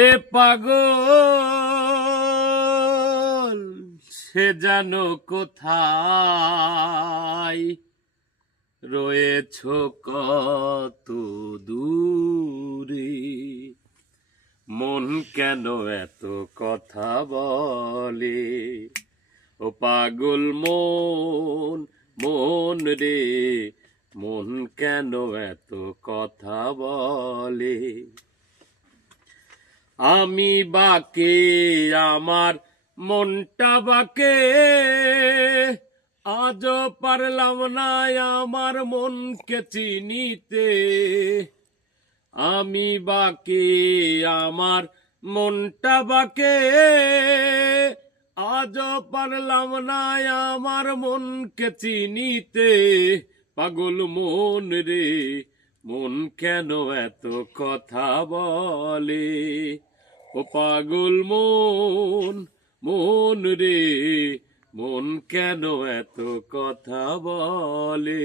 ওরে পাগল সে জানো কোথায় রয়েছ কত দূরে, মন কেন এত কথা বলে? ও পাগল মন, মন রে মন কেন এত কথা বলে? আমি বাকে আমার মনটা বাকে, আজও পারলাম না আমার মনকে চিনিতে। আমি বাকে আমার মনটা বাকে, আজও পারলাম না আমার মনকে চিনিতে। পাগল মন রে মন কেন এত কথা বলে? ও পাগল মন, মন রে মন কেন এত কথা বলে?